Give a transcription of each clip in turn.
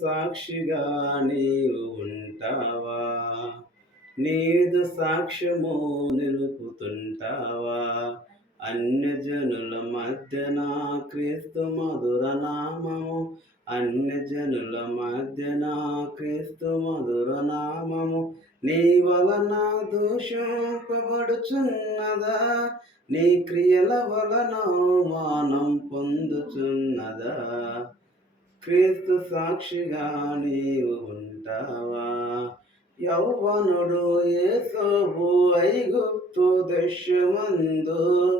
సాక్షిగా నీవు ఉంటావా? నీదు సాక్ష్యము నిలుపుతుంటావా? అన్యజనుల మధ్యన క్రీస్తు మధుర నామము, అన్యజనుల మధ్యన క్రీస్తు మధుర నామము నీ వలన దూషింపబడుచున్నదా? నీ క్రియల వలన మానం పొందుచున్నదా? క్రీస్తు సాక్షిగా నీవు ఉంటావా? యౌవనుడు యేసోబు ఐగుప్తు దేశమందు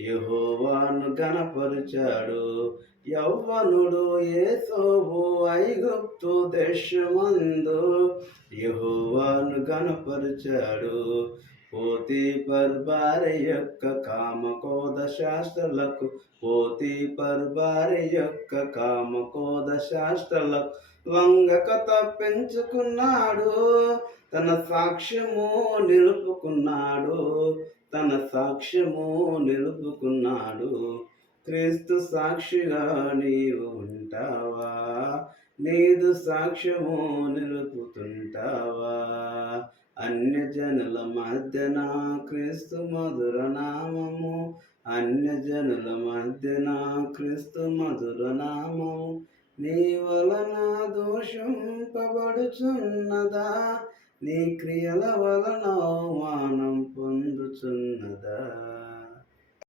యెహోవాను గణపరిచాడు. యౌవనుడు యేసోబు ఐగుప్తు దేశమందు యెహోవాను గణపరిచాడు. పోతీఫర్ భార్య యొక్క కామకోద శాస్త్రలకు, పోతీఫర్ భార్య యొక్క కామకోద శాస్త్రలకు వంగక తప్పించుకున్నాడు. తన సాక్ష్యము నిలుపుకున్నాడు, తన సాక్ష్యము నిలుపుకున్నాడు. క్రీస్తు సాక్షిగా నీవు ఉంటావా? నీదు సాక్ష్యము నిలుపుతుంటావా? అన్యజనుల మధ్యన క్రీస్తు మధుర నామము, అన్యజనుల మధ్యన క్రీస్తు మధుర నామము నీ వలన దూషింపబడుచున్నదా? నీ క్రియల వలన అవమానం పొందుచున్నదా?